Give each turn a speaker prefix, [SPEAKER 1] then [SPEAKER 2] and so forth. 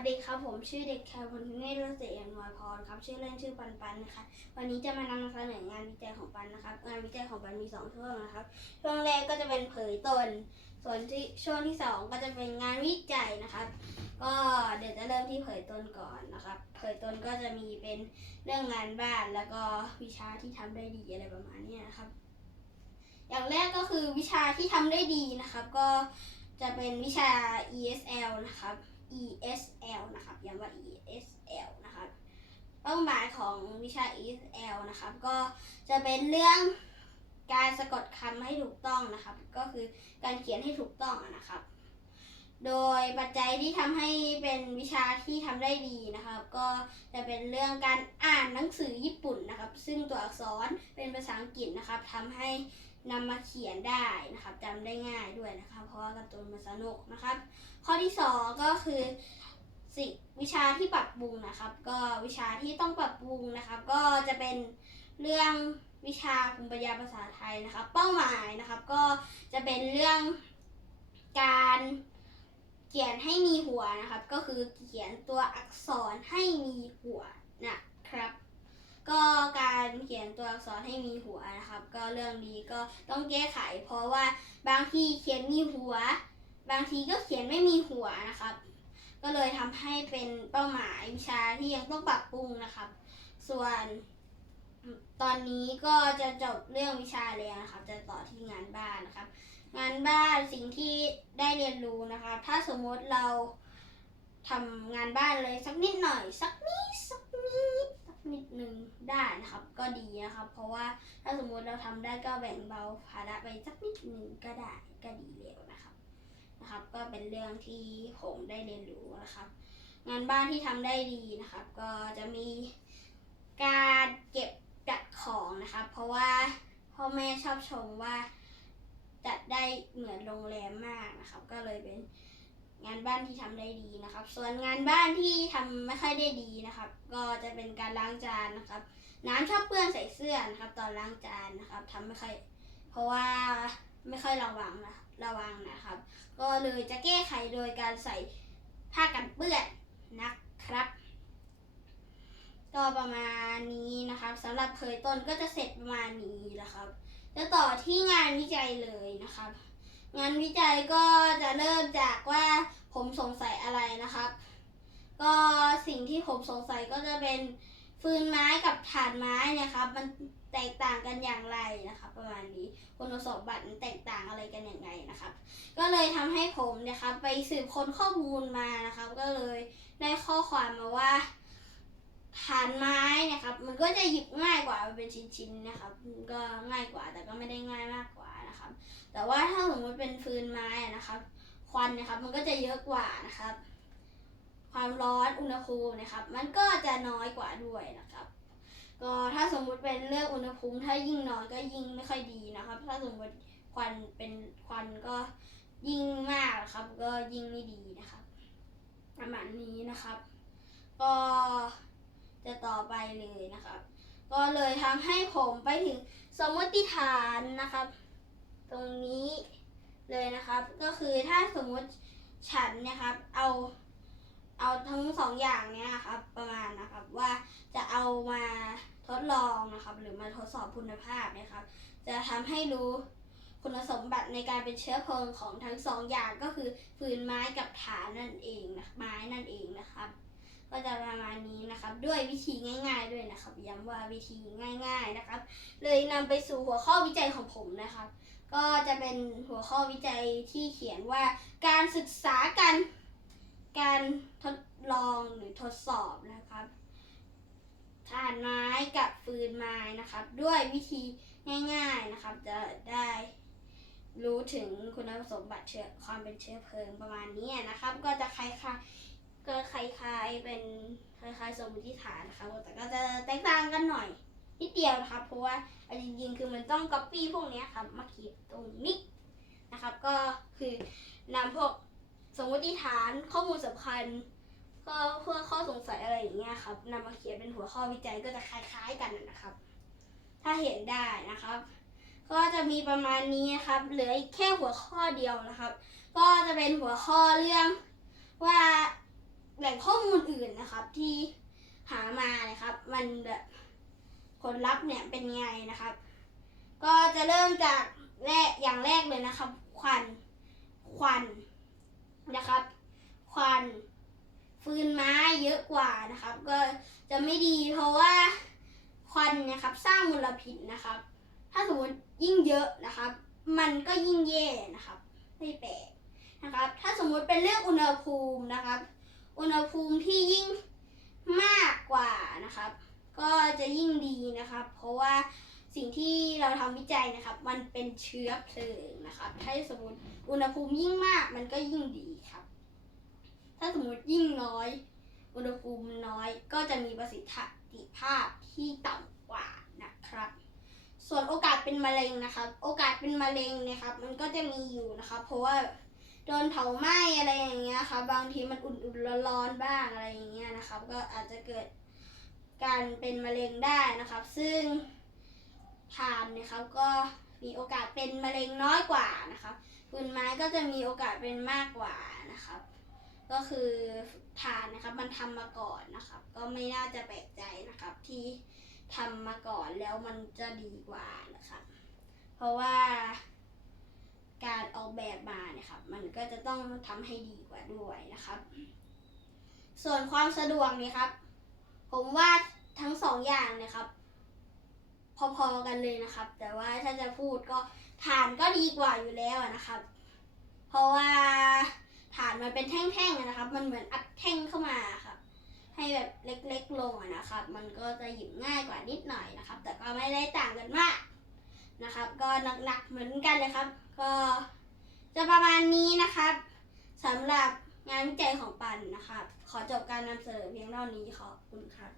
[SPEAKER 1] สดีครับผมชื่อเด็กชายพลเนตรเสียนวยพรครับชื่อเล่นชื่อปันปันนะคะวันนี้จะมานำเสนองานวิจัยของปันนะครับ งานวิจัยของปันมีสองช่วงนะครับ ช่วงแรกก็จะเป็นเผยตน ส่วนที่ช่วงที่สองก็จะเป็นงานวิจัยนะครับ ก็เดี๋ยวจะเริ่มที่เผยตนก่อนนะครับ เผยตนก็จะมีเป็นเรื่องงานบ้านแล้วก็วิชาที่ทำได้ดีอะไรประมาณนี้นะครับ อย่างแรกก็คือวิชาที่ทำได้ดีนะครับ ก็จะเป็นวิชา ESL นะครับ ESL นะครับย้ำว่า ESL นะครับเป้าหมายของวิชา ESL นะครับก็จะเป็นเรื่องการสะกดคำให้ถูกต้องนะครับ ก็คือการเขียนให้ถูกต้องนะครับ โดยปัจจัยที่ทำให้เป็นวิชาที่ทำได้ดีนะครับ ก็จะเป็นเรื่องการอ่านหนังสือญี่ปุ่นนะครับ ซึ่งตัวอักษรเป็นภาษาอังกฤษนะครับทำให้ นำมาเขียนได้นะครับจำได้ง่ายด้วยนะครับ เพราะว่าการ์ตูนมันสนุกนะครับ ข้อที่สองก็คือสิวิชาที่ปรับปรุงนะครับ ก็วิชาที่ต้องปรับปรุงนะครับ ก็จะเป็นเรื่องวิชาภูมิปัญญาภาษาไทยนะครับ เป้าหมายนะครับก็จะเป็นเรื่องการเขียนให้มีหัวนะครับ ก็คือเขียนตัวอักษรให้มีหัวนะครับ ก็ การเขียนตัวอักษรให้มีหัวนะครับ ก็เรื่องนี้ก็ต้องแก้ไข เพราะว่าบางทีเขียนมีหัว บางทีก็เขียนไม่มีหัวนะครับ ก็เลยทำให้เป็นเป้าหมายวิชาที่ยังต้องปรับปรุงนะครับ ส่วนตอนนี้ก็จะจบเรื่องวิชาแล้วนะครับ จะต่อที่งานบ้านนะครับ งานบ้านสิ่งที่ได้เรียนรู้นะครับ ถ้าสมมติเราทำงานบ้านเลยสักนิดหน่อย สักนิดสักนิด นิดหนึ่งได้นะครับ ก็ดีนะครับ เพราะว่าถ้าสมมติเราทำได้ก็แบ่งเบาภาระไปสักนิดหนึ่งก็ได้ก็ดีแล้วนะครับนะครับ ก็เป็นเรื่องที่ผมได้เรียนรู้นะครับ งานบ้านที่ทำได้ดีนะครับ ก็จะมีการเก็บจัดของนะครับ เพราะว่าพ่อแม่ชอบชมว่าจัดได้เหมือนโรงแรมมากนะครับ ก็เลยเป็น งานบ้านที่ทำได้ดีนะครับ ส่วนงานบ้านที่ทำไม่ค่อยได้ดีนะครับ ก็จะเป็นการล้างจานนะครับ น้ำชอบเปื้อนใส่เสื้อนะครับ ตอนล้างจานนะครับทำไม่ค่อย เพราะว่าไม่ค่อยระวังนะระวังนะครับ ก็เลยจะแก้ไขโดยการใส่ผ้ากันเปื้อนนะครับ ก็ประมาณนี้นะครับสำหรับเคยต้นก็จะเสร็จประมาณนี้นะครับจะต่อที่งานวิจัยเลยนะครับ งานวิจัยก็จะเริ่มจากว่าผมสงสัยอะไรนะครับ ก็สิ่งที่ผมสงสัยก็จะเป็นฟืนไม้กับถ่านไม้นะครับ มันแตกต่างกันอย่างไรนะครับ ประมาณนี้คุณสมบัติมันแตกต่างอะไรกันอย่างไรนะครับ ก็เลยทำให้ผมนะครับ ไปสืบค้นข้อมูลมานะครับ ก็เลยได้ข้อความมาว่า ฐานไม้เนะครับ มันก็จะหยิบง่ายกว่ามันเป็นชิ้นๆนะครับมันก็ง่ายกว่าแต่ก็ไม่ได้ง่ายมากกว่านะครับ แต่ว่าถ้าสมมติเป็นฟืนไม้นะครับ ควันนะครับ มันก็จะเยอะกว่านะครับ ความร้อนอุณหภูมินะครับ มันก็จะน้อยกว่าด้วยนะครับ ก็ถ้าสมมุติเป็นเรื่องอุณหภูมิ ถ้ายิ่งน้อยก็ยิ่งไม่ค่อยดีนะครับ ถ้าสมมติควันเป็นควันก็ยิ่งมากนะครับ ก็ยิ่งไม่ดีนะครับ ประมาณนี้นะครับ ก็ จะต่อไปเลยนะครับ ก็เลยทำให้ผมไปถึงสมมติฐานนะครับ ตรงนี้เลยนะครับ ก็คือถ้าสมมติฉันเนะครับ เอาเอาทั้งสองอย่างเนี้ยครับ ประมาณนะครับว่าจะเอามาทดลองนะครับ หรือมาทดสอบคุณภาพนะครับ จะทำให้รู้คุณสมบัติในการเป็นเชื้อเพลิงของทั้งสองอย่างก็คือฟืนไม้กับถ่านนั่นเองนะไม้นั่นเองนะครับ ก็จะประมาณนี้นะครับ ด้วยวิธีง่าย ๆ ด้วยนะครับ ย้ำว่าวิธีง่าย ๆนะครับ เลยนำไปสู่หัวข้อวิจัยของผมนะครับ ก็จะเป็นหัวข้อวิจัยที่เขียนว่า การศึกษาการการทดลองหรือทดสอบนะครับถ่านไม้กับฟืนไม้นะครับ ด้วยวิธีง่าย ๆนะครับ จะได้รู้ถึงคุณสมบัติเชื้อความเป็นเชื้อเพลิงประมาณนี้นะครับ ก็จะคล้าย ก็คล้ายๆเป็นคล้ายๆสมมติฐานนะครับแต่ก็จะแตกต่างกันหน่อยนิดเดียวนะครับ เพราะว่าจริงๆ คือมันต้องก๊อปปี้พวกนี้ครับมาเขียนตรงนี้นะครับ ก็คือนำพวกสมมติฐานข้อมูลสำคัญก็เพื่อข้อสงสัยอะไรอย่างเงี้ยครับนำมาเขียนเป็นหัวข้อวิจัยก็จะคล้ายๆกันนะครับ ถ้าเห็นได้นะครับ ก็จะมีประมาณนี้นะครับ เหลืออีกแค่หัวข้อเดียวนะครับ ก็จะเป็นหัวข้อเรื่องว่า แหล่งข้อมูลอื่นนะครับ ที่หามานะครับ มันแบบผลลัพธ์เนี่ยเป็นไงนะครับ ก็จะเริ่มจากแรกอย่างแรกเลยนะครับ ควันควันนะครับ ควันฟืนไม้เยอะกว่านะครับ ก็จะไม่ดีเพราะว่าควันเนะครับ สร้างมลพิษนะครับ ถ้าสมมติยิ่งเยอะนะครับ มันก็ยิ่งแย่นะครับ ไม่แปลกนะครับ ถ้าสมมุติเป็นเรื่องอุณหภูมินะครับ อุณหภูมิที่ยิ่งมากกว่านะครับ ก็จะยิ่งดีนะครับ เพราะว่าสิ่งที่เราทำวิจัยนะครับ มันเป็นเชื้อเพลิงนะครับ ถ้าสมมติอุณหภูมิยิ่งมากมันก็ยิ่งดีครับ ถ้าสมมติยิ่งน้อย อุณหภูมิน้อยก็จะมีประสิทธิภาพที่ต่ำกว่านะครับ ส่วนโอกาสเป็นมะเร็งนะครับ โอกาสเป็นมะเร็งนะครับ มันก็จะมีอยู่นะครับ เพราะว่าโดนเผาไหม้อะไรอย่างเงี้ยครับางทีมันอุ่นๆร้อนๆบ้างอะไรอย่างเงี้ยนะครับ ก็อาจจะเกิดการเป็นมะเร็งได้นะครับ ซึ่งถ่านนะครับก็มีโอกาสเป็นมะเร็งน้อยกว่านะครับฟืนไม้ก็จะมีโอกาสเป็นมากกว่านะครับ ก็คือถ่านนะครับมันทำมาก่อนนะครับ ก็ไม่น่าจะแปลกใจนะครับที่ทำมาก่อนแล้วมันจะดีกว่านะครับ เพราะว่าการ ออกแบบมาเนี่ยครับ มันก็จะต้องทำให้ดีกว่าด้วยนะครับ ส่วนความสะดวกเนี่ยครับ ผมว่าทั้งสองอย่างเนะครับ พอๆกันเลยนะครับ แต่ว่าถ้าจะพูดก็ฐานก็ดีกว่าอยู่แล้วนะครับ เพราะว่าฐานมันเป็นแท่งๆนะครับ มันเหมือนอัดแท่งเข้ามาครับ ให้แบบเล็กๆลงอะนะครับ มันก็จะหยิบง่ายกว่านิดหน่อยนะครับ แต่ก็ไม่ได้ต่างกันมากนะครับ ก็หนักๆเหมือนกันเลยครับ ก็ จะประมาณนี้นะครับสำหรับงานวิจัยของปันนะครับ ขอจบการนำเสนอเพียงเท่านี้ขอบคุณครับ